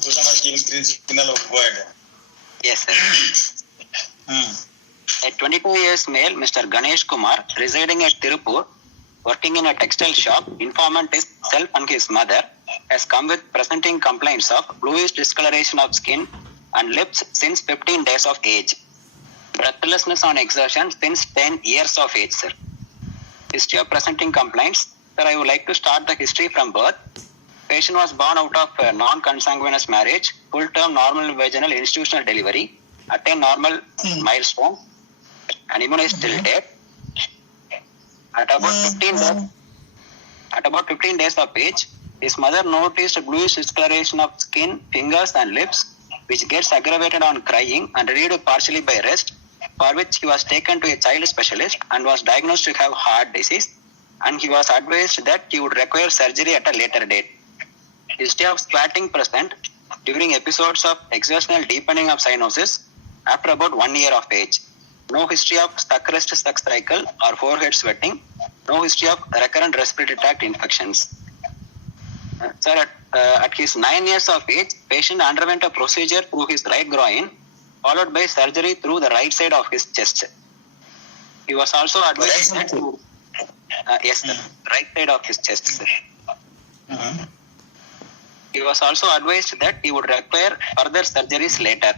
glutamal green signal of go ahead. Yes, sir. A 22 years male, Mr. Ganesh Kumar, residing at Tirupur, working in a textile shop, informant himself and his mother, has come with presenting complaints of bluish discoloration of skin and lips since 15 days of age. Breathlessness on exertion since 10 years of age, sir. History of presenting complaints. Sir, I would like to start the history from birth. Patient was born out of a non-consanguineous marriage, full-term normal vaginal institutional delivery, attained normal milestone, and immunized till date. At about 15 days of age, his mother noticed bluish discoloration of skin, fingers and lips, which gets aggravated on crying and relieved partially by rest, for which he was taken to a child specialist and was diagnosed to have heart disease, and he was advised that he would require surgery at a later date. History of splatting present during episodes of exertional deepening of cyanosis after about 1 year of age. No history of stuck rest suck cycle or forehead sweating. No history of recurrent respiratory tract infections. Sir, at his 9 years of age, patient underwent a procedure through his right groin, followed by surgery through the right side of his chest. He was also advised that yes, sir, right side of his chest, sir. He was also advised that he would require further surgeries later.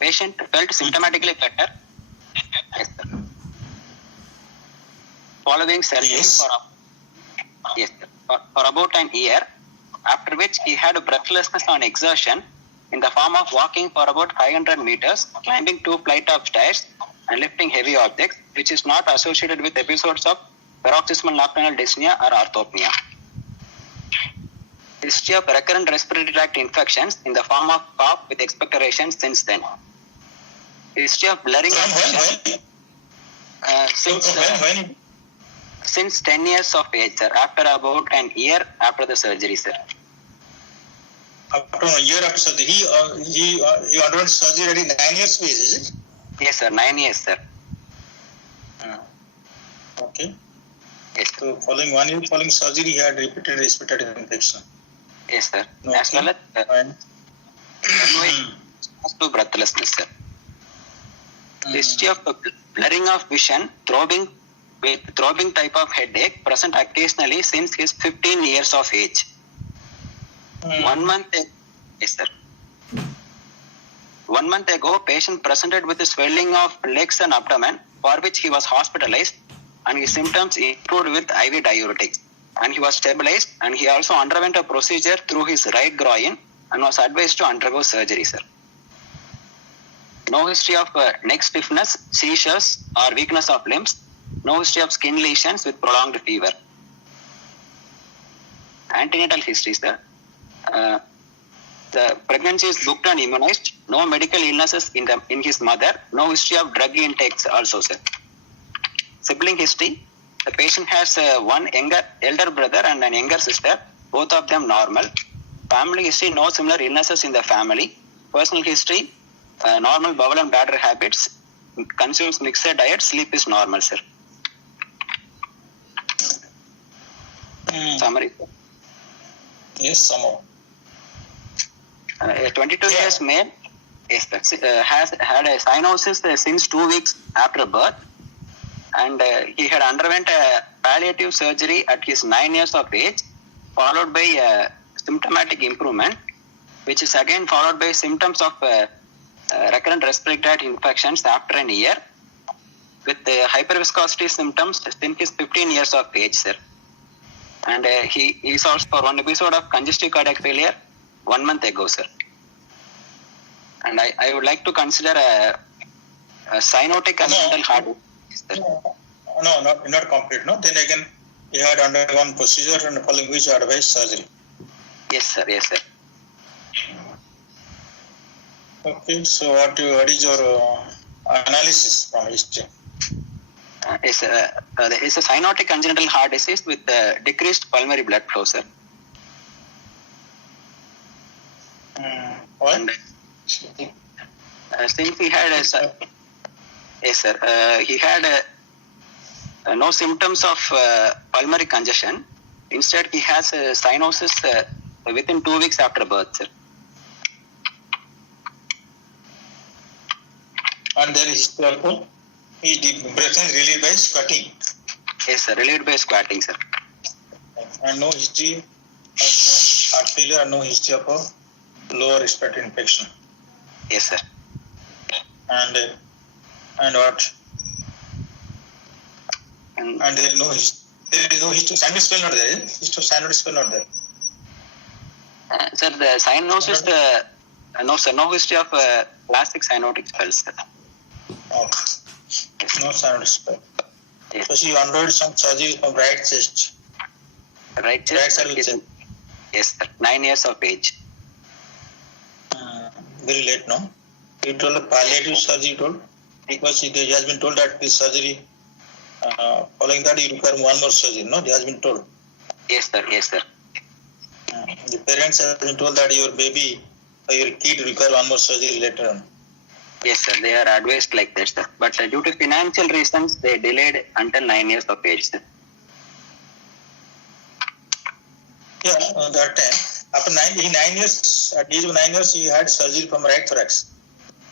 Patient felt symptomatically better. Yes, sir. Following surgery for about an year, after which he had breathlessness on exertion in the form of walking for about 500 meters, climbing 2 flights of stairs and lifting heavy objects, which is not associated with episodes of paroxysmal nocturnal dyspnea or orthopnea. History of recurrent respiratory tract infections in the form of cough with expectoration since then. History of blurring of since 10 years of age, sir, after about an year after the surgery, sir. After a year after surgery, he underwent surgery at 9 years of age, is it? Yes, sir, 9 years, sir. Okay. Yes, sir. So following 1 year following surgery, he had repeated respiratory infection. Yes, sir. Okay. As well as to breathlessness, sir. History of blurring of vision, throbbing type of headache present occasionally since his 15 years of age. 1 month, yes, sir. 1 month ago, patient presented with swelling of legs and abdomen, for which he was hospitalized, and his symptoms improved with IV diuretics, and he was stabilized, and he also underwent a procedure through his right groin and was advised to undergo surgery, sir. No history of neck stiffness, seizures or weakness of limbs. No history of skin lesions with prolonged fever. Antenatal history, sir. The pregnancy is booked and immunized. No medical illnesses in his mother. No history of drug intakes also, sir. Sibling history. The patient has one elder brother and an younger sister. Both of them normal. Family history. No similar illnesses in the family. Personal history. Normal bowel and bladder habits. Consumes mixed diet. Sleep is normal, sir. Summary. Yes, somehow. A 22 years male has had a cyanosis since 2 weeks after birth, and he had underwent a palliative surgery at his 9 years of age, followed by symptomatic improvement, which is again followed by symptoms of recurrent respiratory tract infections after an year, with hyperviscosity symptoms since his 15 years of age, sir. And he is also for one episode of congestive cardiac failure 1 month ago, sir. And I would like to consider a cyanotic congenital heart disease. No, not complete. No, then again he had undergone procedure and following which advised surgery. Yes, sir. Yes, sir. Okay, so what is your analysis from history? It's a cyanotic congenital heart disease with decreased pulmonary blood flow, sir. What? And, since he had he had no symptoms of pulmonary congestion. Instead, he has cyanosis within 2 weeks after birth, sir. And there is also the breath is relieved by squatting. Yes, sir. Relieved by squatting, sir. And no history of heart failure and no history of a lower respiratory infection. Yes, sir. And what? And there is no history. Cyanotic spell not there. History of cyanotic spell not there. Sir, the cyanosis, no, sir, no history of classic cyanotic spells, sir. Okay. No cyanotic spell. Yes. So she underwent some surgery from right chest. Right chest. Right chest. Yes, sir. 9 years of age. Very late, no? You told a palliative surgery, you told, because it has been told that this surgery, following that you require one more surgery, no? It has been told. Yes, sir. Yes, sir. The parents have been told that your baby or your kid require one more surgery later on. Yes, sir. They are advised like that, sir. But due to financial reasons, they delayed until 9 years of age, sir. Yeah, that time. After 9 years, at the age of 9 years, he had surgery from right thorax.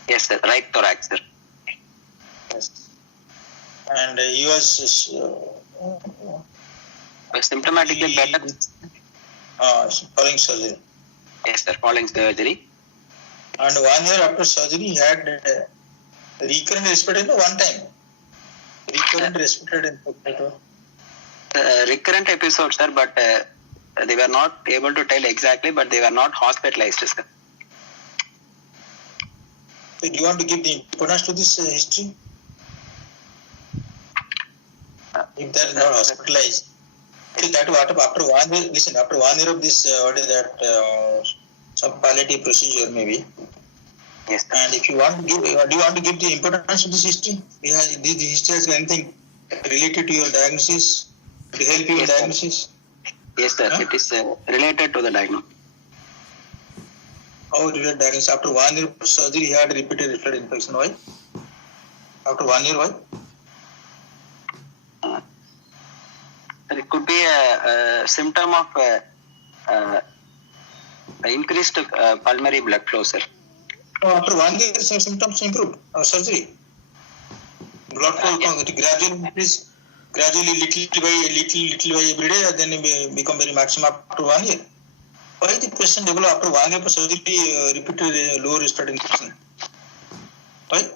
Yes, sir. Right thorax, sir. Yes. And he was symptomatically better. Following surgery. Yes, sir. Following surgery. And 1 year after surgery, he had recurrent respiratory one time. Recurrent respiratory infection. Recurrent episodes, sir, but they were not able to tell exactly, but they were not hospitalized, sir. So do you want to give the importance to this history? If they are not hospitalized. See, that after 1 year, listen, after 1 year of this, what is that, some palliative procedure maybe. Yes, sir. And if you want to give, do you want to give the importance to this history? This history has anything related to your diagnosis, to help you in diagnosis? Yes, sir. Huh? It is related to the diagnosis. How related diagnosis? After 1 year of surgery, he had repeated respiratory infection. Why? After 1 year, why? It could be a symptom of increased pulmonary blood flow, sir. After 1 year, symptoms improved. Surgery. Blood flow gradually increase, gradually little by every day, and then become very maximum after 1 year. Why the patient develop after 1 year of surgery repeated lower respiratory infection? Why?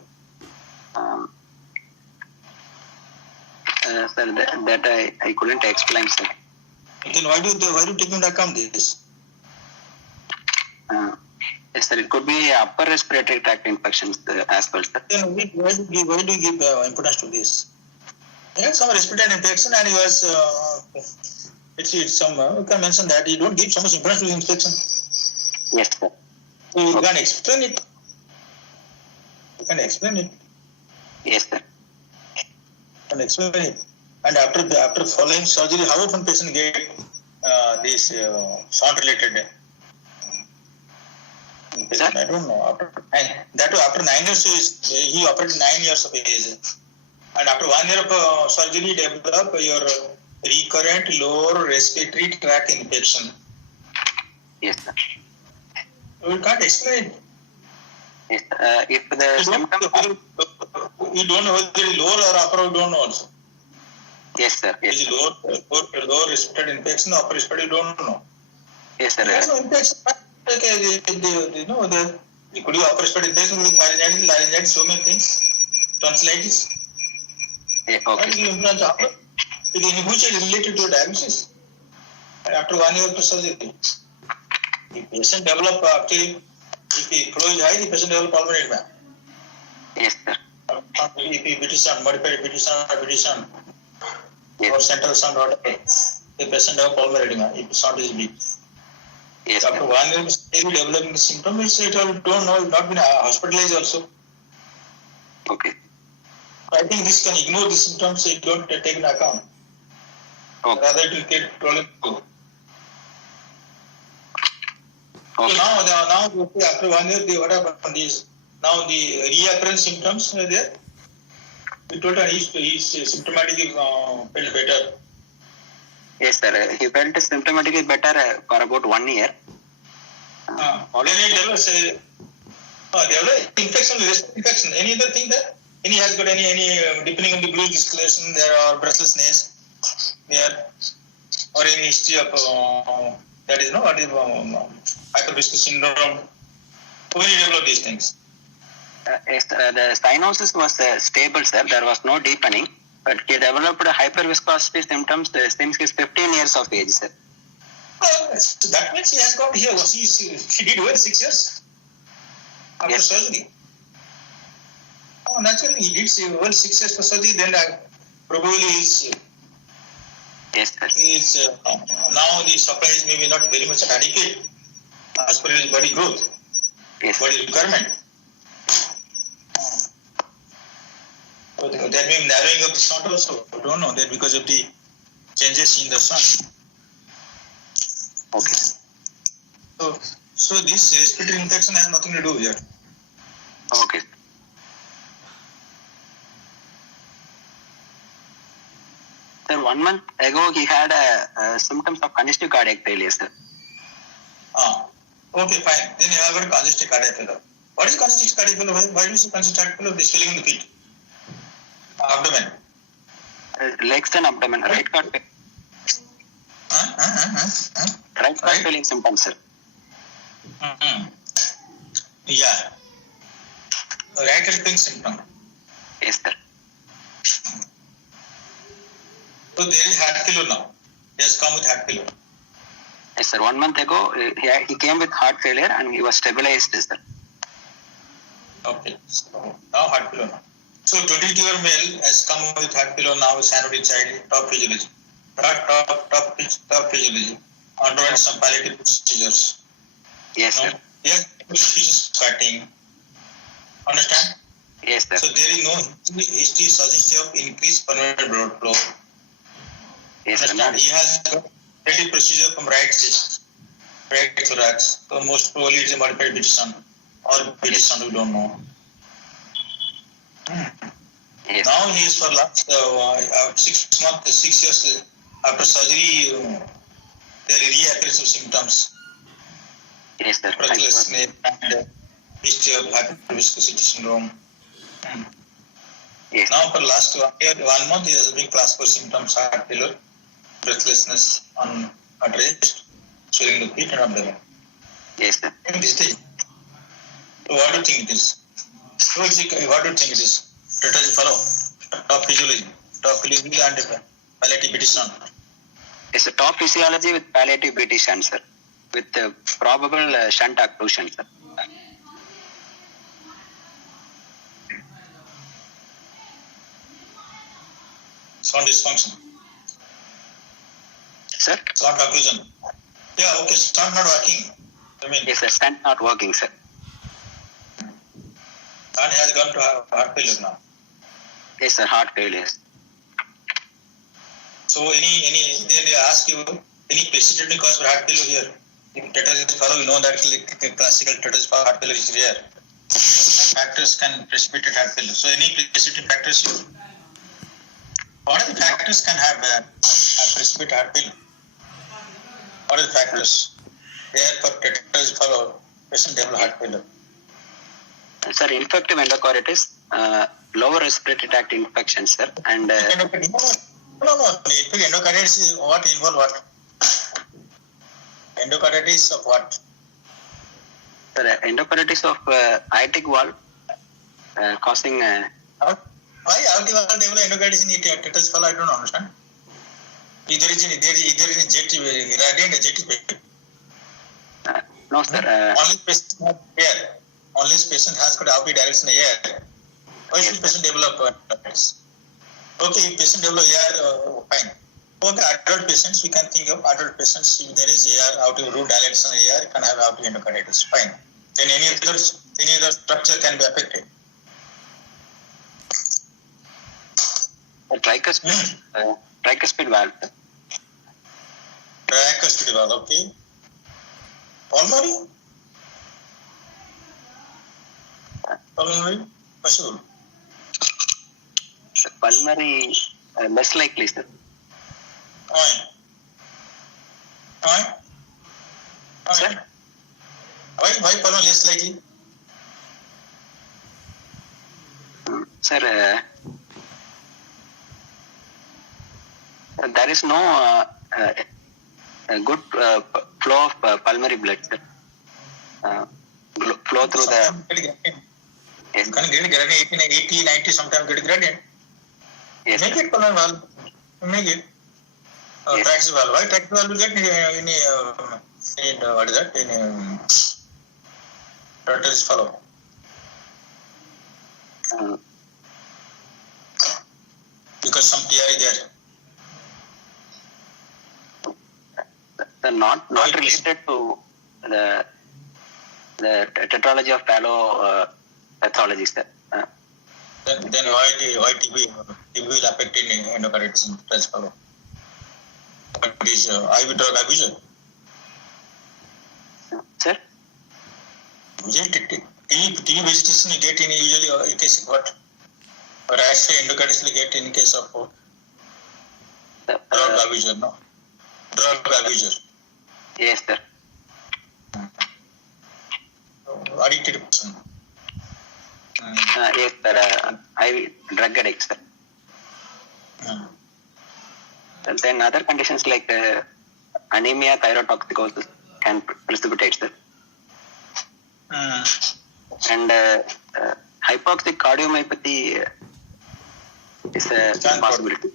Sir, that I couldn't explain, sir. Then why do you take into account this? Yes, sir. It could be upper respiratory tract infections as well, sir. Then why do you give importance to this? He had some respiratory infection and he was, it's some, you can mention that you don't give so much importance to the infection. Yes, sir. So you can explain it. You can explain it. Yes, sir. You can explain it. And after following surgery, how often patient get this sound related infection? I don't know. After 9 years, he operated 9 years of age. And after 1 year of surgery, develop your recurrent lower respiratory tract infection. Yes, sir. You can't explain it. Yes, if the symptom... You don't know whether it is lower or upper, you don't know also. Yes, sir. Yes, it is lower respiratory infection, upper respiratory, you don't know. Yes, sir. There is no infection. It could be upper respiratory infection, laryngitis, so many things. Tonsillitis. Yeah, okay. It is which is related to diagnosis. And after 1 year of surgery, the patient develop actually, if the flow is high, the patient develop pulmonary edema. Yes, sir. If it is modified petition, yes, or central sound, the patient develop pulmonary edema if sound is weak. Yes, after 1 year of developing the symptoms, it don't know, not been hospitalized also. Okay. I think this can ignore the symptoms, so it don't take into account. Okay. Rather it will get problem. Okay. So now after 1 year, what happened is, now the reoccurrence symptoms are there. We told that he's symptomatic felt better. Yes, sir. He felt symptomatically better for about 1 year. Then he develops infection, respiratory infection. Any other thing that? Any has got any deepening of the blue discoloration there, or breathlessness there, or any history of that is no what is hyperviscous syndrome. When you develop these things? Yes, the cyanosis was stable, sir. There was no deepening, but he developed hyperviscosity symptoms since he's 15 years of age, sir. So that means he has got here. He did well 6 years after surgery. Naturally, he did well 6 years for surgery. Then probably is. Yes, sir. Now the supply is maybe not very much adequate as per his body growth, body requirement. So that means narrowing of the sun also. I don't know that because of the changes in the sun. Okay. So this respiratory infection has nothing to do here. Okay. Sir, 1 month ago he had symptoms of congestive cardiac failure, sir. Okay, fine. Then you have got congestive cardiac failure. What is congestive cardiac failure? Why do you say congestive cardiac failure? This swelling in the feet, abdomen, Legs and abdomen, right heart failure. Right heart failure symptoms, sir. Yeah. Right heart failure symptom. Yes, sir. So there is heart failure now. He has come with heart failure. Yes, sir. 1 month ago, he came with heart failure and he was stabilized, sir. Okay. So now heart failure now. So 22-year male has come with heart failure now with cyanotic child, top physiology. Top physiology. Underwent some palliative procedures. Yes, sir. Yes, features cutting. Understand? Yes, sir. So there is no history suggestive of increased pulmonary blood flow. Yes, Understand? sir. He has palliative procedure from right chest, right thorax. So most probably it's a modified Peterson or Peterson, we don't know. Yes. Now he is for last 6 months, 6 years after surgery, there is reappearance of symptoms. Yes, sir. Breathlessness and history of hyperviscosity syndrome. Yes. Now for last 1 month he has been classical symptoms: heart failure, breathlessness on at rest, swelling the feet and abdomen. Yes, sir. In this stage. So what do you think it is? What do you think it is? Strategy follow. Top physiology and palliative Peterson. It's a top physiology with palliative BT shunt, sir, with probable shunt occlusion, sir. Sound dysfunction. Sir? Sound occlusion. Yeah, okay, sound not working. Yes, sir. Shunt not working, sir. And has gone to heart failure now. Yes, sir. Heart failure. So then they ask you any precipitating cause for heart failure here. In tetanus follow, you know that classical tetanus for heart failure is rare. Some factors can precipitate heart failure. So any precipitating factors what are the factors can have precipitate heart failure? What are the factors? There for tetanus follow, patient develop heart failure. Sir, infective endocarditis, lower respiratory tract infection, sir, and No. Endocarditis is what involve what? Endocarditis of what? Sir, endocarditis of aortic valve causing. Why aortic valve develop endocarditis in tetanus follow? I don't understand. Either is jet gradient or jet. No, sir. Only patient has got aortic direction air. Why should patient develop endocarditis? Okay, if patient develop air, fine. Okay, adult patients, we can think of adult patients, if there is air, aortic root dilation air, can have aortic endocarditis, fine. Then any other structure can be affected. Tricuspid valve. Tricuspid valve, okay. Pulmonary? Pulmonary? Possible. Pulmonary, less likely, sir. Fine. Why? Sir? Why pulmonary less likely? Sir, there is no a good flow of pulmonary blood, sir. Flow through the. Yes. You can get gradient 80, 90, sometimes get gradient. Yes, Make sir. it pulmonary valve. Make it. Yes. Traxi valve. Why traxi valve will get in what is that? In arteries follow. Because some TRI there. Not related to the tetralogy of Palo pathology, sir. Then why TB will affect in endocarditis in traxi follow? But it is IV drug abuse. Sir? TB vegetation you get in usually in case of what? Or actually endocarditis you get in case of drug abuse, no? Drug abuse. Yes, sir. Addicted person. Yes, sir. I drug addict, sir. And then other conditions like anemia, thyrotoxicosis can precipitate, sir. And hypoxic cardiomyopathy is a possibility.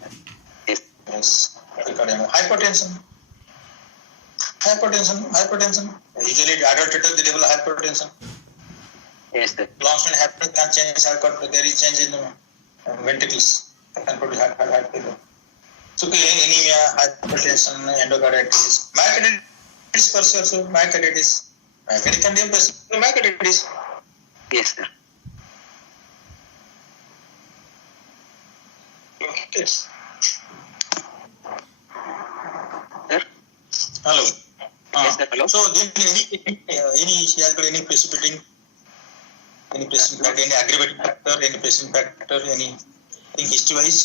Yes. Yes. Hypertension. Usually adult they develop hypertension. Yes, sir. Long-standing hypertension can change. There is change in ventricles. Can produce heart failure. So anemia, hypertension, endocarditis, myocarditis per se also myocarditis. Myocarditis. Yes, sir. Yes. Sir? Hello. Yes, sir. Hello. So then any precipitating, any aggravating factor, any precipitating factor, anything history-wise?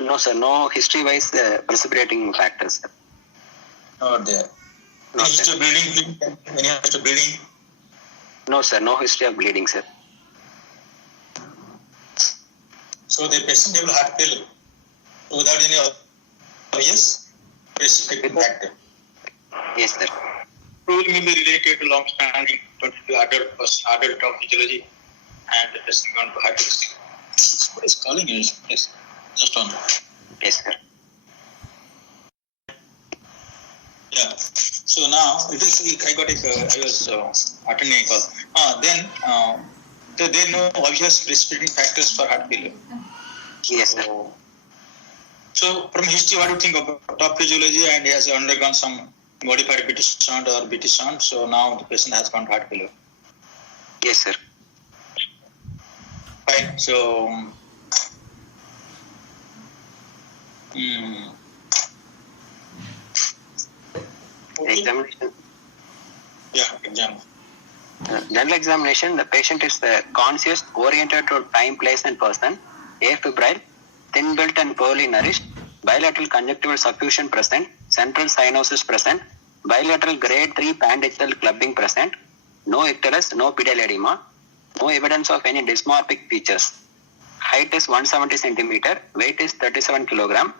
No, sir. No history-wise precipitating factors, sir. Not there. No, Any sir. history of bleeding? Any history of bleeding? No, sir. No history of bleeding, sir. So the patient will heart failure without any obvious precipitating factor. Yes, sir. Rule may be related to long-standing adult physiology and the person gone to hypertension. What is calling you? Yes, just on. Yes, sir. Yeah. So now it is. I was attending a call. So there are no obvious precipitating factors for heart failure. Yes, sir. So from history, what do you think about top physiology? And he has undergone some modified BT shunt or BT shunt. So now the patient has gone to heart failure. Yes, sir. Fine. So Examination. Yeah, exam. General examination, the patient is conscious, oriented to time, place and person, afebrile, thin built and poorly nourished, bilateral conjunctival suffusion present, central cyanosis present, bilateral grade 3 pandigital clubbing present, no icterus, no pedal edema, no evidence of any dysmorphic features. Height is 170 centimeter, weight is 37 kilogram,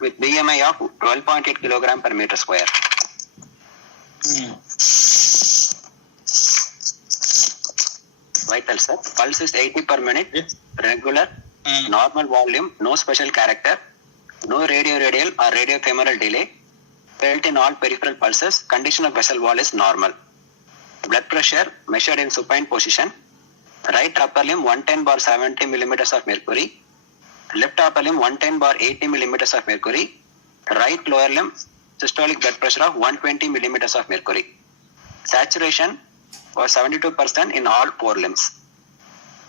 with BMI of 12.8 kilogram per meter square. Vital, sir. Pulse is 80 per minute, regular, normal volume, no special character, no radial or radiofemoral delay, felt in all peripheral pulses, condition of vessel wall is normal. Blood pressure measured in supine position, right upper limb 110/70 millimeters of mercury, left upper limb 110/80 millimeters of mercury, right lower limb systolic blood pressure of 120 millimeters of mercury. Saturation was 72% in all 4 limbs.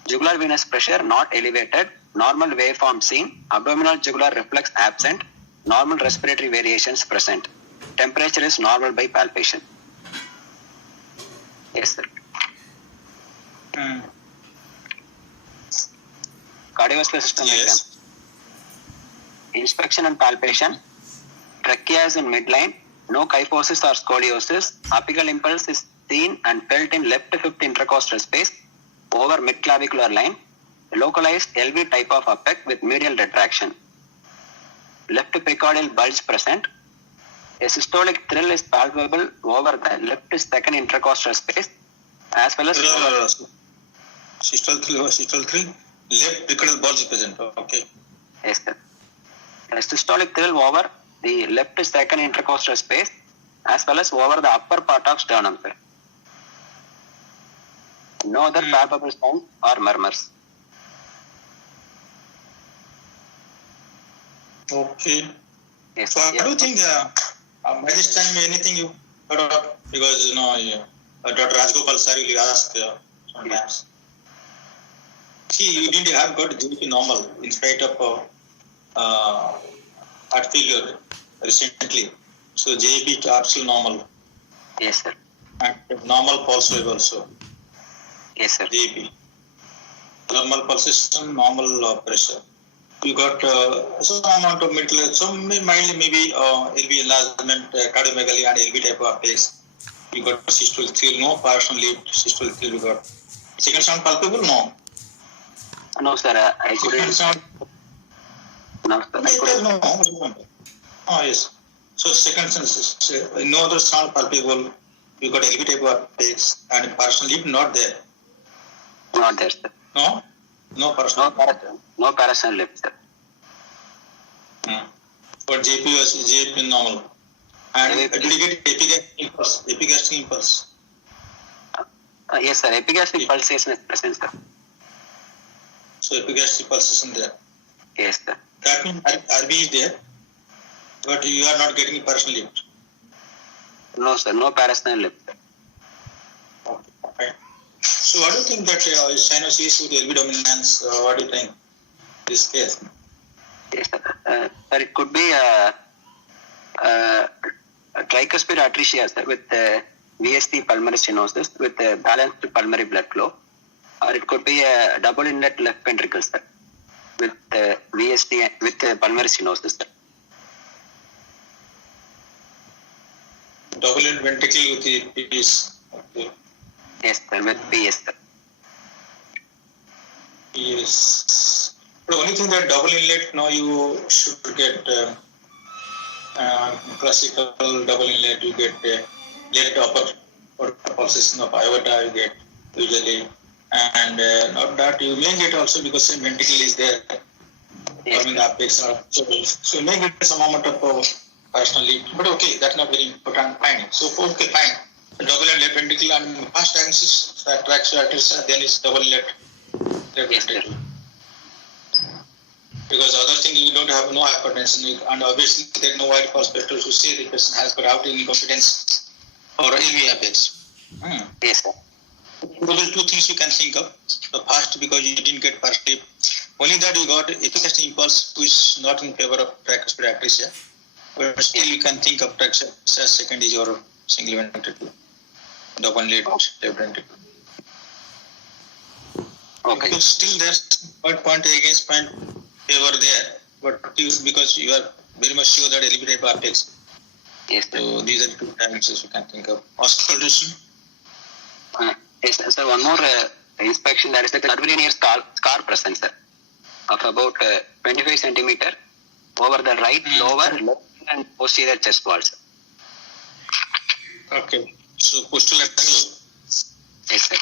Jugular venous pressure not elevated, normal waveform seen, abdominal jugular reflex absent, normal respiratory variations present. Temperature is normal by palpation. Yes, sir. Cardiovascular system exam. Inspection and palpation. Trachea is in midline, No kyphosis or scoliosis. Apical impulse is seen and felt in left fifth intercostal space over midclavicular line. Localized LV type of affect with medial retraction. Left precordial bulge present. A systolic thrill is palpable over the left second intercostal space as well as systolic thrill, left precordial bulge present. Okay. Yes, sir. A systolic thrill over the left second intercostal space as well as over the upper part of sternum, sir. No other palpable sound or murmurs. Okay. Yes, So I do think by this time anything you heard of, because Dr. Rajgopal sir will ask sometimes. See, you didn't have got JP normal in spite of heart failure recently. So JP is absolutely normal. Yes, sir. And normal pulse wave also. Yes, sir. JP. Normal pulsation, normal pressure. You got some amount of mental, some mildly maybe LV enlargement, cardiomegaly and LV type of case. You got systolic thrill, no partial lead systolic thrill you got. Second sound palpable, no. No, sir. I Second couldn't. sound. No, sir. I couldn't. No. Oh yes. So second sense, no other sound palpable. You got LV type of case and partial lead not there. Not there, sir. No. No partial. No parasol lip, sir. But JP was JP normal. And did you get epigastric impulse? Yes, sir. Epigastric pulsation is present, sir. So epigastric pulsation there. Yes, sir. That means RB is there, but you are not getting partial lift. No, sir. No parasol lip, sir. Okay. So what do you think that sinuses with LV dominance? What do you think this case? Yes, sir. Sir, it could be a tricuspid atresia, sir, with VSD pulmonary stenosis with balanced pulmonary blood flow, or it could be a double inlet left ventricle, sir, with VSD with pulmonary stenosis, sir. Double inlet ventricle with the PS. Okay. Yes, sir, with PS, sir. Yes. The only thing that double inlet, now you should get classical double inlet, you get left upper pulsation of aorta, you get usually, and not that you may get also because same ventricle is there, forming apex. So you may get some amount of personal lead, but okay, that's not very important. Fine. So okay, fine. The double inlet ventricle and first diagnosis atresia, then is double inlet left ventricle. Because other thing you don't have no hypertension, and obviously there is no wide perspective to say the person has got aortic incompetence or LV apex. Yes, sir. Those are two things you can think of. The first, because you didn't get first tip, only that you got epigastric impulse, which is not in favor of tricuspid atresia, but still you can think of tricuspid atresia. Second is your single ventricle, double inlet left ventricle. Okay. Because still there's point against point favor there, but because you are very much sure that LV type apex. Yes, sir. So these are two diagnosis you can think of. Auscultation. Yes, sir. One more inspection, that is the curvilinear scar present, sir, of about 25 centimeter over the right lower left and posterior chest walls. Okay. So posterolateral. Yes, sir.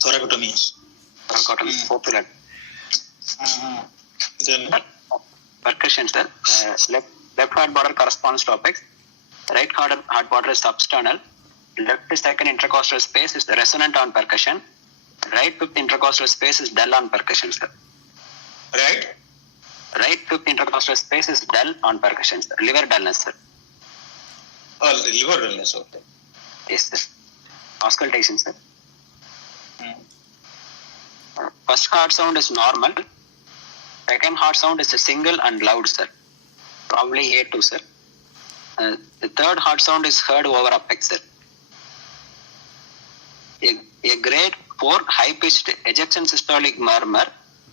Thoracotomy. Thoracotomy. Popular. Then Percussion, sir. Left heart border corresponds to apex. Right heart border is substernal. Left second intercostal space is resonant on percussion. Right fifth intercostal space is dull on percussion, sir. Right fifth intercostal space is dull on percussion, sir. Liver dullness, sir. Oh, liver dullness, okay. Yes, sir. Auscultation, sir. First heart sound is normal. Second heart sound is a single and loud, sir. Probably A2, sir. The third heart sound is heard over apex, sir. A grade 4 high-pitched ejection systolic murmur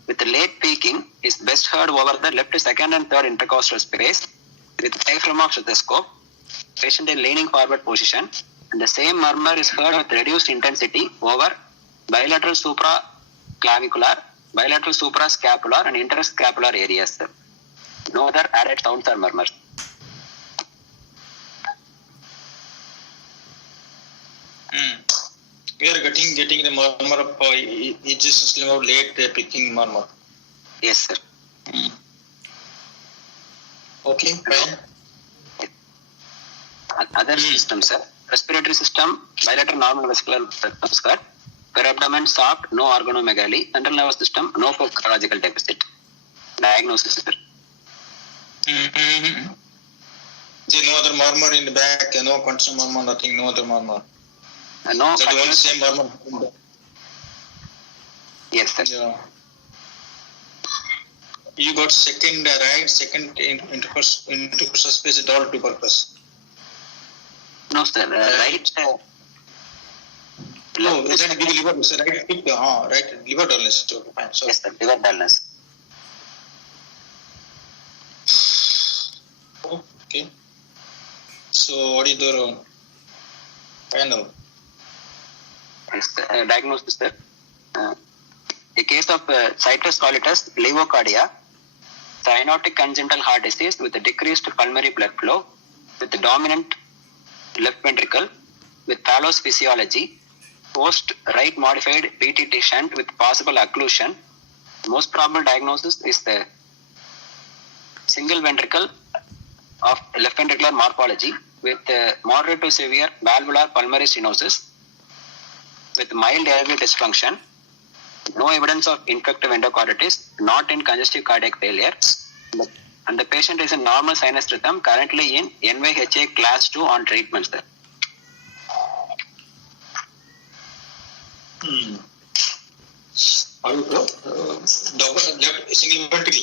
with late peaking is best heard over the left second and third intercostal space with diaphragm of stethoscope patient in leaning forward position, and the same murmur is heard with reduced intensity over bilateral supraclavicular, bilateral suprascapular, and interscapular areas. No other added sounds or murmurs. We are getting the murmur of ejection of late picking murmur. Yes, sir. Okay, fine. Other systems, sir. Respiratory system, bilateral normal vesicular circumscribe, per abdomen soft, no organomegaly, central nervous system, no physiological deficit. Diagnosis, sir. Mm-hmm. There no other murmur in the back, no continuous murmur, nothing, no other murmur. No. That one same murmur. Yes, sir. Yeah. You got second intercostal space dull tuberculosis. No, sir. Right. No, that is liver. Right hip. Right liver dullness. Okay, fine. So. Yes, sir. Liver dullness. Okay. So what is the panel? Yes, diagnosis, sir. A case of citrus colitis, levocardia, cyanotic congenital heart disease with a decreased pulmonary blood flow, with the dominant left ventricle, with Fallot's physiology, post right modified PTT shunt with possible occlusion. Most probable diagnosis is the single ventricle of left ventricular morphology with moderate to severe valvular pulmonary stenosis with mild airway dysfunction, no evidence of infective endocarditis, not in congestive cardiac failure, and the patient is in normal sinus rhythm, currently in NYHA class 2 on treatment, sir. Double left single ventricle.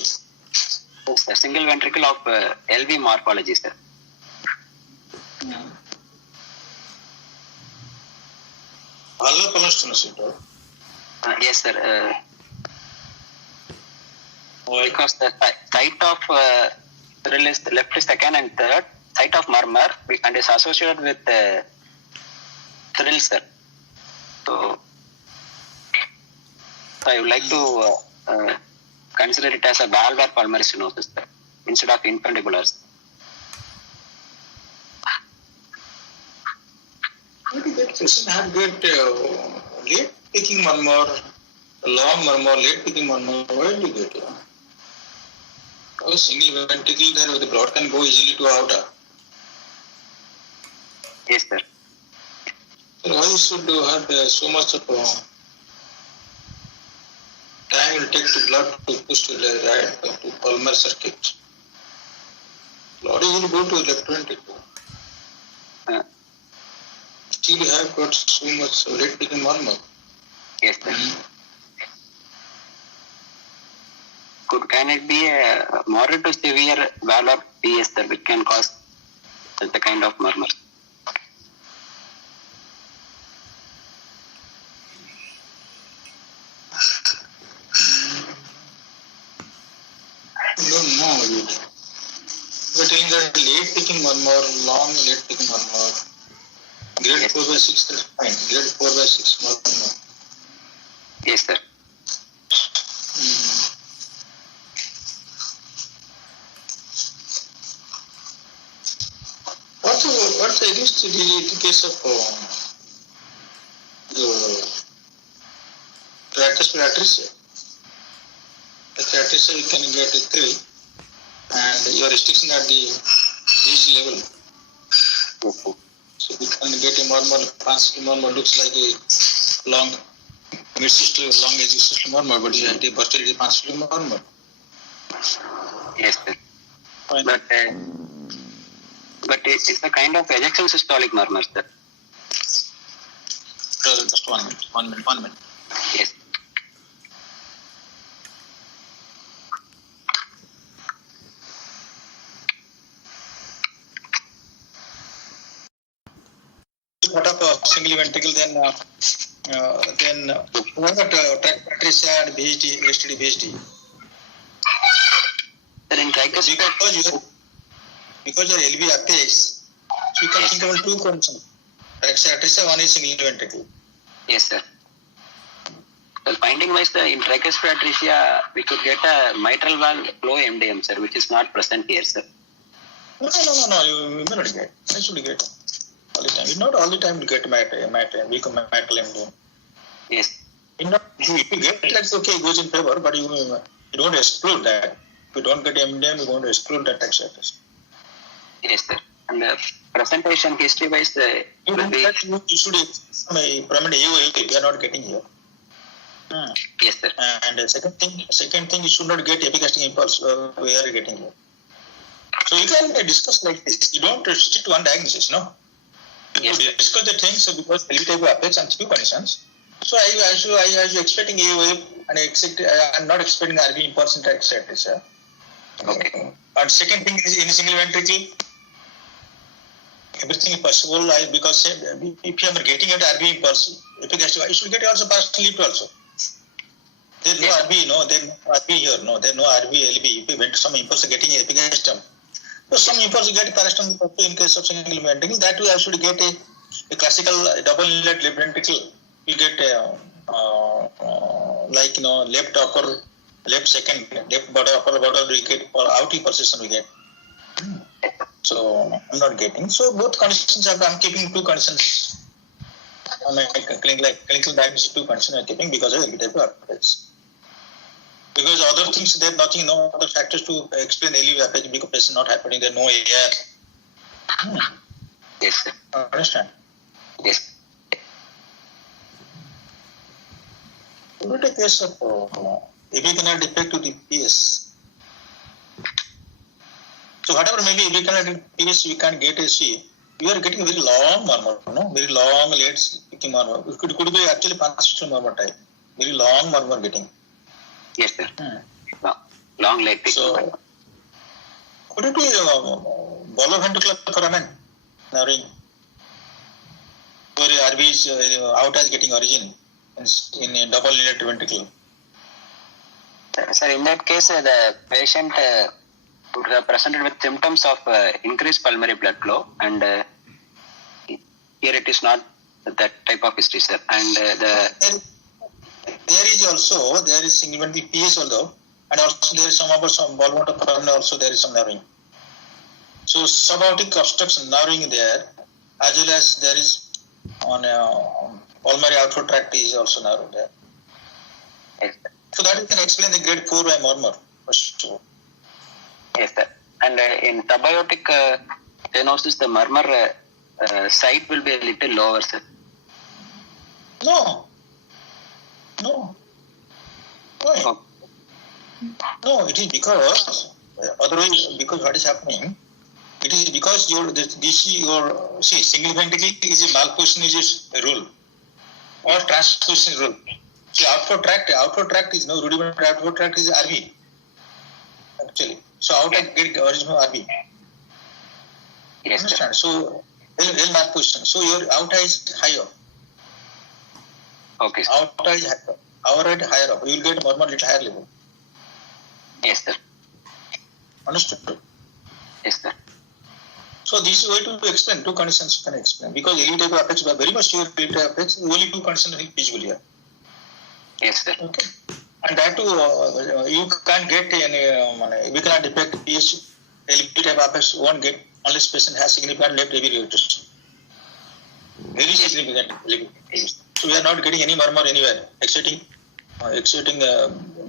Yes, sir. Single ventricle of LV morphology, sir. Valvular pulmonary stenosis. Yes, sir. Because the site of thrill is left second and third, site of murmur, and is associated with thrill, sir. So I would like to consider it as a valvular pulmonary stenosis, sir, instead of infundibulars. Why do that person have got late picking murmur, long murmur, late picking murmur? Why do you get it? A single ventricle there, the blood can go easily to outer. Yes, sir. So why should you have so much of time will take to blood to push to the right to pulmonary circuit? Blood will go to left ventricle. Still you have got so much late picking murmur. Yes, sir. Can it be a moderate to severe valvular PS, sir, which can cause such a kind of murmur? I don't know. We're telling that late picking murmur, long late picking murmur. Grade 4/6 is fine. Grade 4/6 murmur. Yes, sir. What's against the case of the tractus spiratus? The tractus you can get a thrill and your restriction at the base level. So you can get a murmur, pansy murmur looks like a long mid-system, long exit murmur, but you have the posterior pansy murmur. Yes, sir. Fine. But it's a kind of ejection systolic murmur, sir. Just 1 minute. Yes. What of a single ventricle, then what about tractus and BHD, STD, BHD? Sir, in tricuspid, Because your LV attaches, you can think about two conditions. Trichotillomania, one is single ventricle. Yes, sir. Well, finding wise, in tricuspid atresia, we could get a mitral valve flow MDM, sir, which is not present here, sir. No. You may not get. I should get all the time. You not all the time you get mitral MDM. Yes. If you get it, that's okay. It goes in favor, but you don't exclude that. If you don't get MDM, you don't exclude that tricuspid. Yes, sir. And the presentation history wise, You should some pyramid AOA we are not getting here. Yes, sir. And the second thing, you should not get epigastric impulse. We are getting here. So you can discuss like this. You don't stick to one diagnosis, no. Yes, you discuss the things because LV type affects and few conditions. So I was expecting AOA and I'm not expecting RV impulse in tricuspid. Okay. And second thing is in single ventricle. Everything is possible because if you are getting at RV impulse, epigastric, you should get also partial lift also. There is no RV, no, there is no RV here, no, there is no RV, LV. If you went to some impulse getting epigastrum, so some impulse you get parastrum in case of single ventricle, that way I should get a classical double inlet left ventricle. You get left upper, left second, left upper border, we get or outer position we get. So I'm not getting. So both conditions I'm keeping two conditions. Clinical diagnosis two conditions I'm keeping because of LV type of appendix. Because other things there nothing, no other factors to explain LV appendix because patient not happening, there no air. Yes, sir. Understand? Yes. Look at the case of epicanal defect to the PS. So whatever maybe epicanal PS we can get a C, you are getting very long murmur, no? Very long late speaking murmur. It could be actually pansexual murmur type. Very long murmur getting. Yes, sir. Long late speaking. So could it be boloventricular foramen narrowing? Where RV is out as getting origin in a double inlet ventricle. Sir, in that case, the patient would have presented with symptoms of increased pulmonary blood flow, and here it is not that type of history, sir. And there is single ventricle PS also, and also there is some boloventricular foramen also there is some narrowing. So subaortic obstruction narrowing there, as well as there is on pulmonary outflow tract is also narrow there. Yes, so that you can explain the grade 4 by murmur for sure. Yes, sir. And in subaortic stenosis, the murmur site will be a little lower, sir. No. Why? Oh. No, it is because otherwise because what is happening? It is because single ventricle is a malposition is a rule or transposition rule. See, outflow tract is no rudimentary outflow tract is RV actually. So outer get original RV. Yes, understand? So well malposition. So your outer is higher. Okay. Outer is higher. Outer higher up. You will get murmur little higher level. Yes, sir. Understood? Yes, sir. So this is way to explain. Two conditions can explain because LV type affects by very much sure LV type affects only two conditions will feasible here. Yes, sir. Okay. And that too, you can't get any. We cannot detect PS LV type affects won't get unless patient has significant left AV rotation. Very significant LV. So we are not getting any murmur anywhere exceeding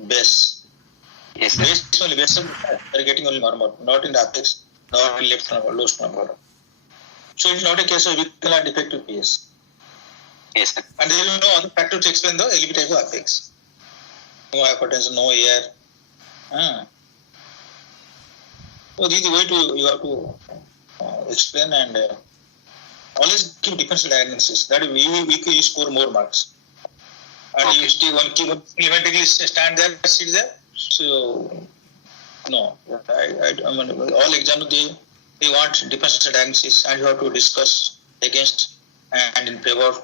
base. Yes, sir. Base only base we are getting only murmur, not in the apex, not in left low murmur. So it is not a case of we cannot detect PS. Yes, sir. And there is no other factor to explain the LV type of apex. No hypertension, no air. So this is the way to you have to explain and always give differential diagnosis. That we score more marks. And Okay. you still one keep eventually stand there, sit there. So no, I mean all exams they want differential diagnosis and you have to discuss against and in favor.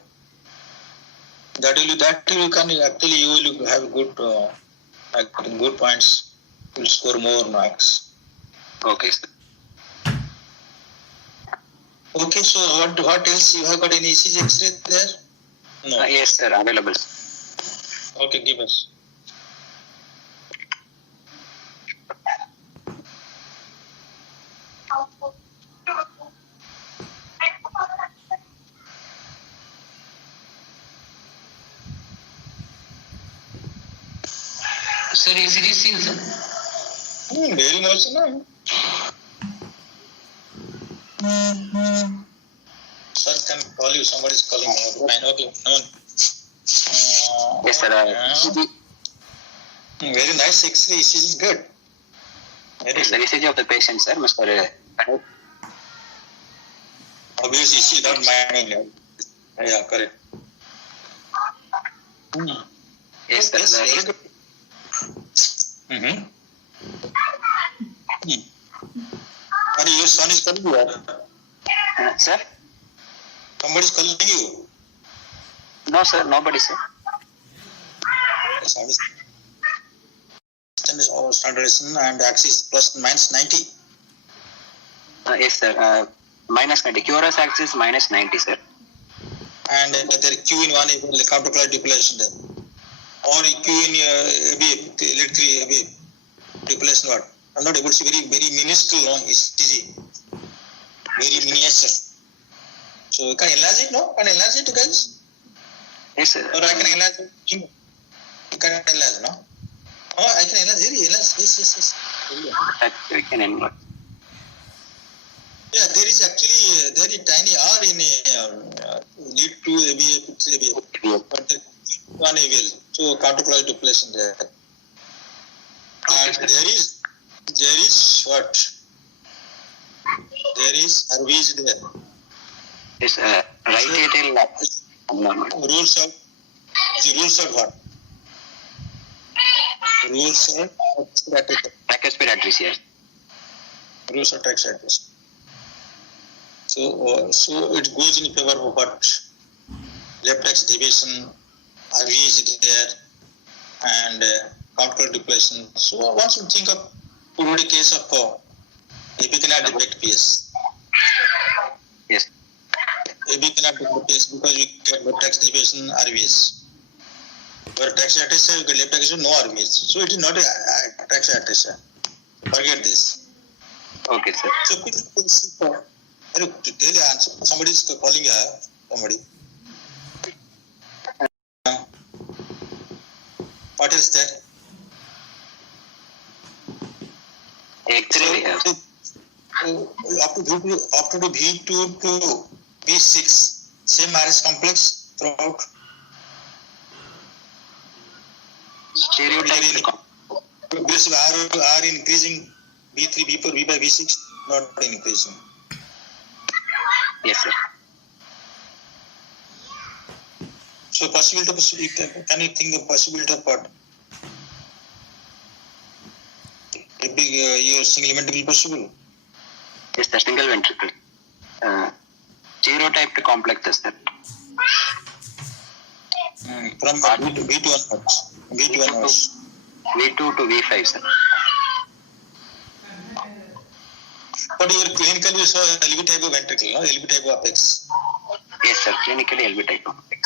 That will can actually you will have good points. You will score more marks. Okay, sir. Okay, so what else you have got any ECG X-ray there? No. Yes, sir, available. Okay, give us. Sir, ECG seen, sir. Very much, no? Sir, can call you. Somebody is calling me. Fine, okay. No. Yes, sir. ECG. Very nice X-ray. ECG is good. Very Yes, sir. good. ECG of the patient, sir. Mr. Obviously, ECG not mine. Yeah, correct. Yes, sir. Yes, The- very good. Mm-hmm. And your son is calling you. Sir? Somebody is calling you. No, sir. Nobody, sir. System is our standardization and axis plus minus 90. Yes, sir. Minus 90. QRS axis minus 90, sir. And there Q in one equal counterclockwise depletion there. Or Q in lead 3 depletion what? I'm not able to see very minuscule ECG. Very miniature. So can I enlarge it, no? Can I enlarge it, guys? Yes, sir. Or I can enlarge it? You can enlarge, no? Oh, I can enlarge. Really enlarge. Yes. That we can enlarge. Yeah, there is actually very tiny R in lead 2 ABA, pixel ABA, but there is one ABL, so counterclockwise depletion there. And there is what? There is RVs there. Yes, right atrial Rules of what? Rules of Brachiospiratory, yes. Rules of taxation. So it goes in favor of what? Left ax deviation, RV is there, and counterclockwise depletion. So one should think of already case of AB cannot detect PS. Yes. AB cannot detect PS because we get left ax deviation RVS. Where taxation you get left ax no RVS. So it is not a taxation. Forget this. Okay, sir. So please daily answer. Somebody is calling somebody. What is that? X-ray we have. Up to V2 to V6, same RS complex throughout. Stereotype. Progressive R increasing V3, V4, V5, V6, not increasing. Yes, sir. So possibility of, can you think of possibility of what? A big your single ventricle possible? Yes, the single ventricle. Stereotyped complex, sir. From V2 onwards. V2 onwards. V2 to V5, sir. But your clinical you saw LV type of ventricle, no? LV type of apex. Yes, sir. Clinically LV type complex.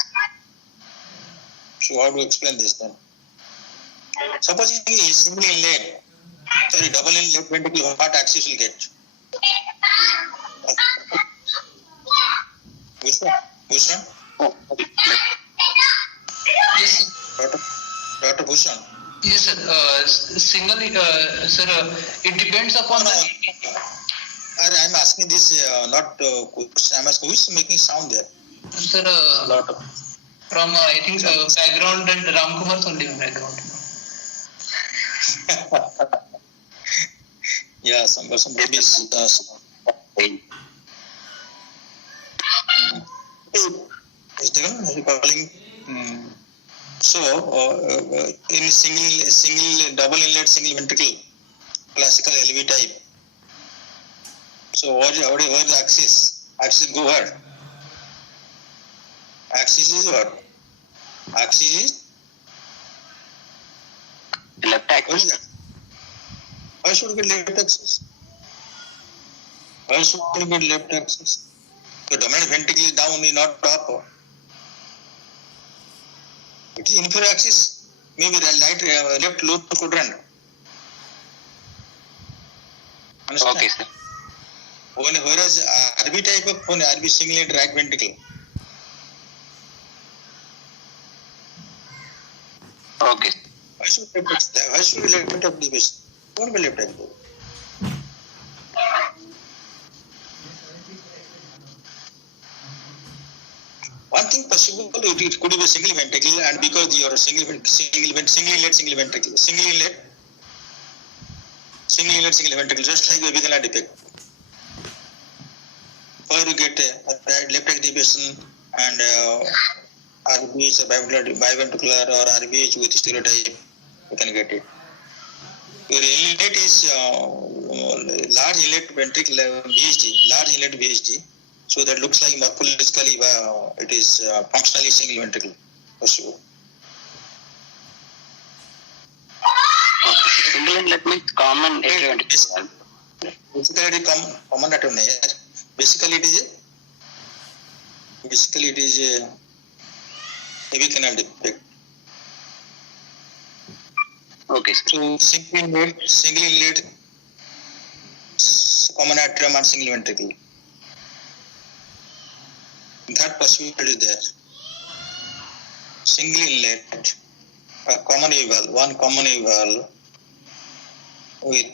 So how do you explain this then? Supposing it is single inlet, sorry, double inlet ventricle, what axis will get? Bhushan? Oh, Yes, sir. Dr. Bhushan? Yes, sir. Single, sir, it depends upon No, the. I'm asking this, not I'm asking who is making sound there? Sir, Lot of. from I think background and Ramkumar's only background. Yeah, some babies. Is there calling? So in single double inlet single ventricle, classical LV type. So where the axis? Axis go where? Axis is what? Axis is left what axis. is that? Why should we get left axis? Why should we get left axis? The dominant ventricle is down, is not top. It is inferior axis, maybe left lower quadrant. Understand? Okay, sir. Whereas RB type of RB single right ventricle. Okay. Why should we left of deviation? Don't be left of deviation. One thing possible, it could be a single ventricle, and because you are single inlet, single ventricle, single ventricle, just like a vaginal defect. Where you get left deviation and RBH biventricular or RBH with stereotype, you can get it. Your inlet is large inlet ventricle VHD, large inlet VHD. So that looks like morphologically it is functionally single ventricle for sure. Single inlet means common atrioventricular. Basically it is common atrioventricular. Basically it is a heavy canal defect. Okay, sir. So single inlet, common atrium and single ventricle. That possibility is there. Single inlet, one common valve with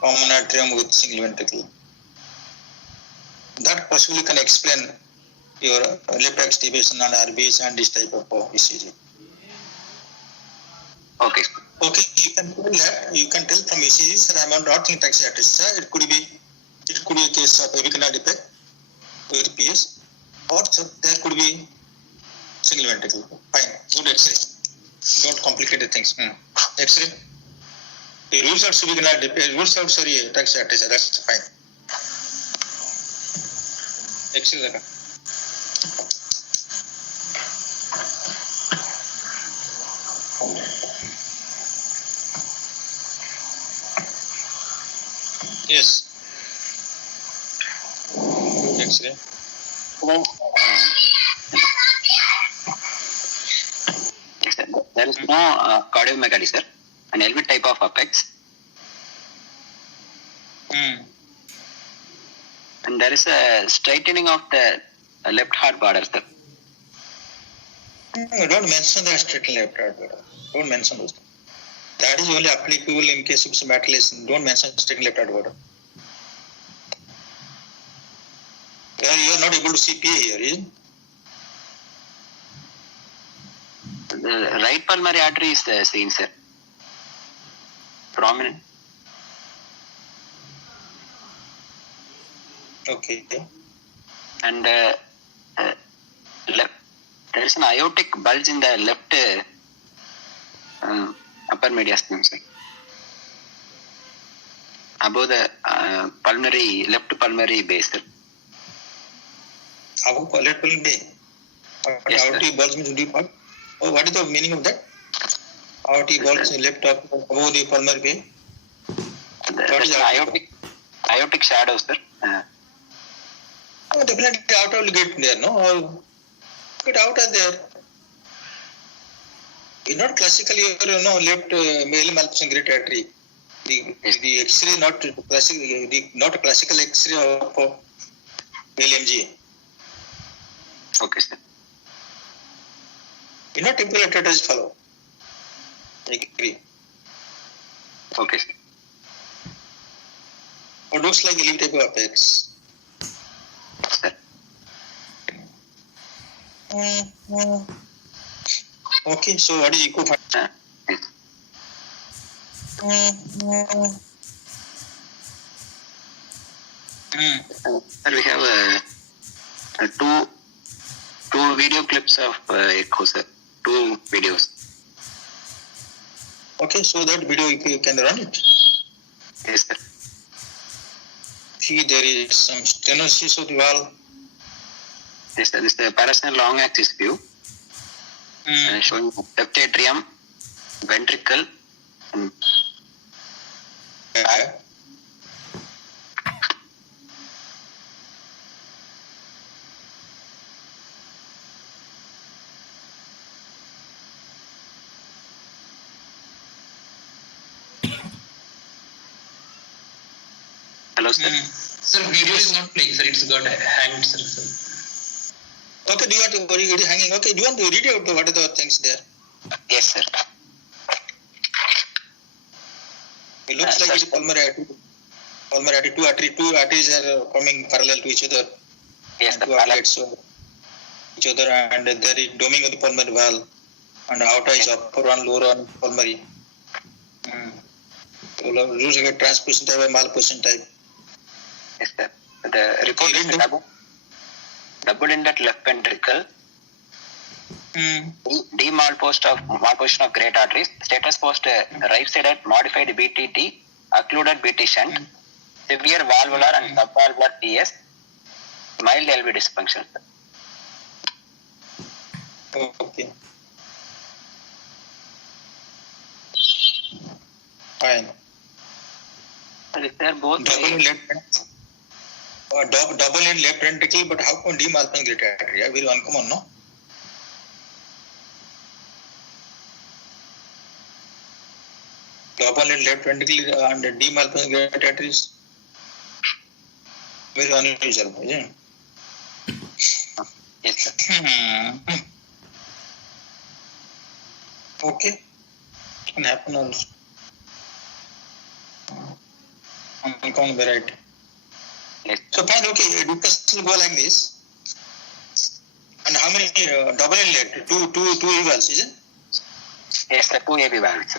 common atrium with single ventricle. That possibly can explain your left axial deviation and RBH and this type of ECG. Okay. Okay, you can tell from ECG, sir, I am not thinking taxiartist. It could be a case of avicular defect with PS, or there could be single ventricle. Fine, good X-ray. Don't complicate the things. X-ray. The rules out avicular defect. Rules out taxiartist. That's fine. X-ray. Yes. X-ray. There is no cardiomegaly, sir. An LV type of apex. And there is a straightening of the left heart border, sir. Don't mention the straightening left heart border. Don't mention those. That is only applicable in case of metal lesion. Don't mention straightening left heart border. You are not able to see PA here, is it? The right pulmonary artery is seen, sir. Prominent. Okay. And left, there is an aortic bulge in the left upper mediastinum, sir. Above the left pulmonary base, sir. Above left pulmonary base? Yes, aortic bulge means deep part? Oh, what is the meaning of that? Aortic bulge left above the pulmonary base? There is aortic shadow, sir. Oh, definitely aorta will get there, no? Get aorta there. It's not classically, left male malfunction great artery. The X-ray not a classical X-ray of LMG. Okay, sir. You know, temporal arteries follow. I agree. Okay, sir. It looks like a leaf type of apex. Sir. Okay, so what is echo function? Yes. Sir, we have two video clips of echo, sir. 2 videos. Okay, so that video you can run it. Yes, sir. See, there is some stenosis of the valve. Yes, sir. This is the parasternal long axis view. Showing left atrium, ventricle, and Hello, sir. Sir, video is not playing, sir. It's got hanged, sir. Okay, do you want to it is hanging? Okay, do you want to read out what are the things there? Yes, sir. It looks like sir. it's pulmonary artery. Two arteries are coming parallel to each other. Yes, Two outlets so each other, and there is doming of the pulmonary valve, and outer is upper one, lower one pulmonary. So looks like a transposition type or malposition type. Yes, sir. The report is double in that left ventricle. Malposition of great arteries. Status post right sided modified BTT, occluded BT shunt, severe valvular and subvalvular TS, mild LV dysfunction. Okay. Fine. They're both Double in left ventricle, but how come demalforming great artery? Very uncommon, no? Double in left ventricle and demalforming great arteries. Very unusual, isn't it? Yes, sir. Okay. Can happen also. Uncommon variety. Yes. So fine, okay, discussion will go like this. And how many double inlet? Two evals, is it? Yes, sir. 2 AB valves.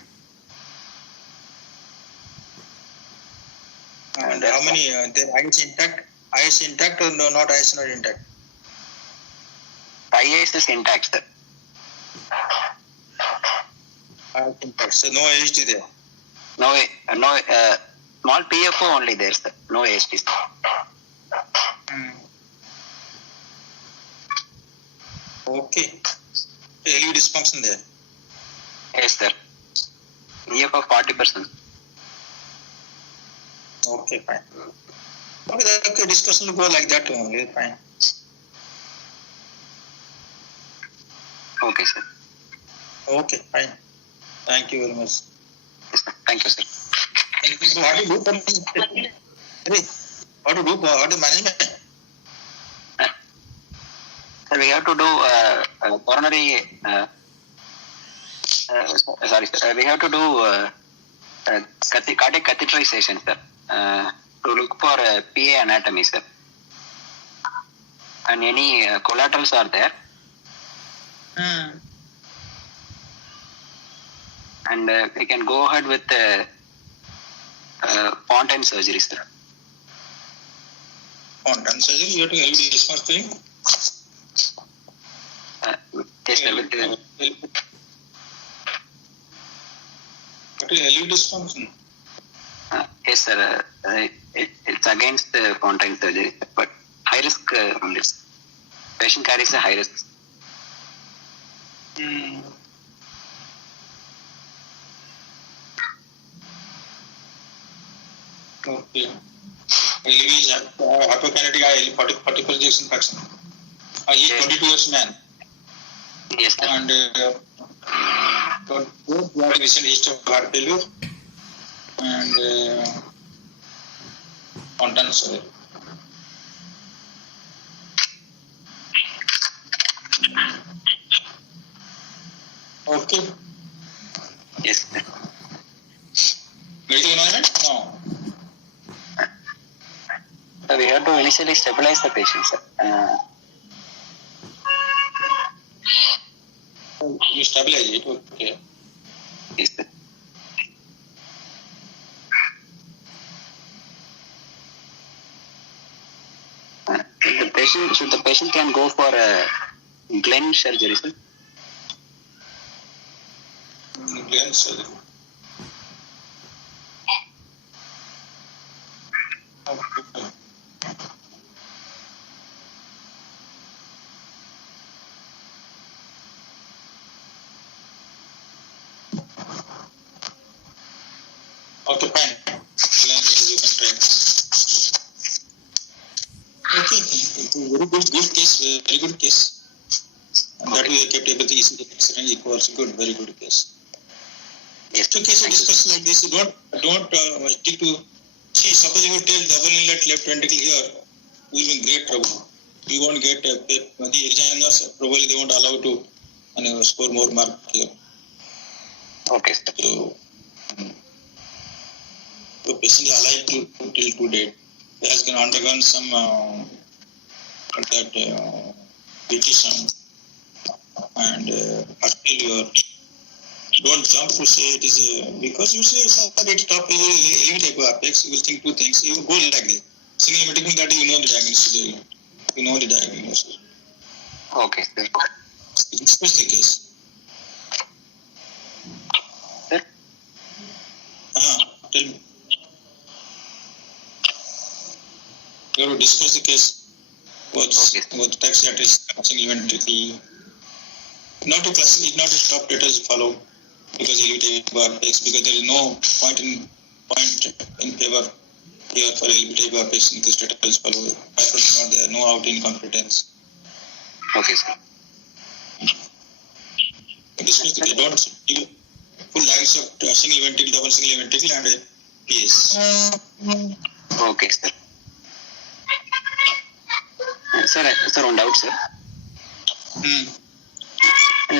And how many their IS intact or no, not IS not intact? IAS is intact, sir. IS intact. So no AST there. No, small PFO only there, sir. No AST. Okay. LV dysfunction there. Yes, sir. EF of 40%. Okay, fine. Okay, discussion will go like that only. Fine. Okay, sir. Okay, fine. Thank you very much. Yes, sir. Thank you, sir. So what do you do for what do you do for management? Sir, we have to do coronary. Sorry, sir. We have to do cardiac catheterization, sir. To look for PA anatomy, sir. And any collaterals are there. And we can go ahead with Fontaine surgery, sir. Fontaine surgery, you have to LV dysfunction. Yes, sir. With, LV dysfunction. Yes, sir. It's against the Fontaine surgery, but high risk only. Patient carries a high risk. Okay. LV is hypokinetic LV 40 projection fraction. He is 22 years man. Yes, sir. And recent history of heart failure and Fontaine surgery. Okay. Yes, sir. Medical management? No. We have to initially stabilize the patient, sir. You stabilize it, okay. Yes, sir. The patient can go for Glenn surgery, sir. Glenn surgery. Okay. Okay, fine. Glenn surgery you can try. Okay, very good case, very good case. And that we kept everything easy, excellent, equals good, very good case. Yes. So case of discussion like this, you don't stick to See, suppose you tell double inlet left ventricle here, you will be in great trouble. You won't get the examiners probably they won't allow to score more mark here. Okay, sir. So patient is alive till today. He has undergone some petition and still don't jump to say it is because you say at top any type of apex, you will think two things. You go like this. Single medical that you know the diagnosis. You know the diagnosis. Okay, sir. Discuss the case. Sir? Tell me. You have to discuss the case. What the taxiatrist single ventricle. Not a stop letters follow because apex because there is no point in favor here for apex in the status follow. Not there, no out incompetence. Okay, sir. Discuss the case. Don't give full diagnosis of single ventricle, double single ventricle and PS. Okay, sir. Sir, one doubt, sir.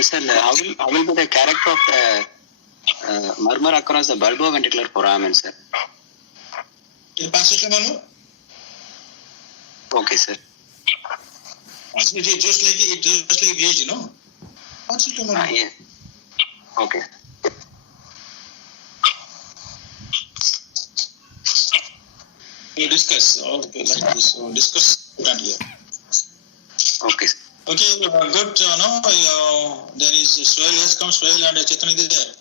Sir, how will be the character of the murmur across the bulboventricular foramen, sir? Okay, sir. Just like gauge, you know. Yeah. Okay. We discuss all like this. So discuss that here. Okay, sir. Okay, good. Now there is swell has come swell and Chetan is there.